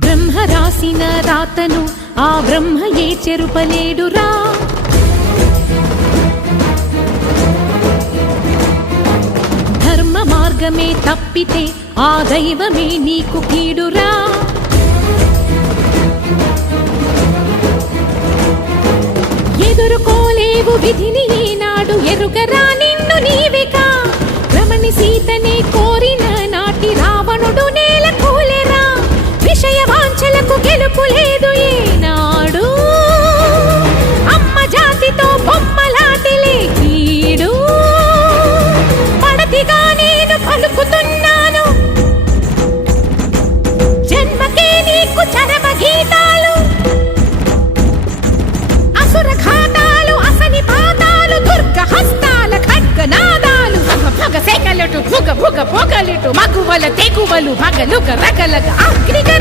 బ్రహ్మ రాసిన రాతను ఆ బ్రహ్మయే చెరుపలేడురా. ధర్మ మార్గమే తప్పితే ఆ దైవమే నీకు కీడురా. ఎదుర్కోలేవు విధిని ఈనాడు ఎరుగరా నిన్ను నీవేకా. రమణి సీతనే కోరిన నాటి రావణుడు నేల కూలెరా. విషయ వాంఛలకు గెలుపు లేదు ఏనాడు. అమ్మ జాతితో బొమ్మలాటిలే కీడు. పడతిగా నేను పలుకుతున్నాను జన్మకే నీకు చరమ గీతాలు. అసుర ఘాతాలు అసని పాతాలు దుర్గ హస్తాల ఖడ్గనాదాలు. భగ సెగలటు భుగ భుగ భొగలిటు మగువల తెగువలు భగలుగ రగలగ అగ్నిగ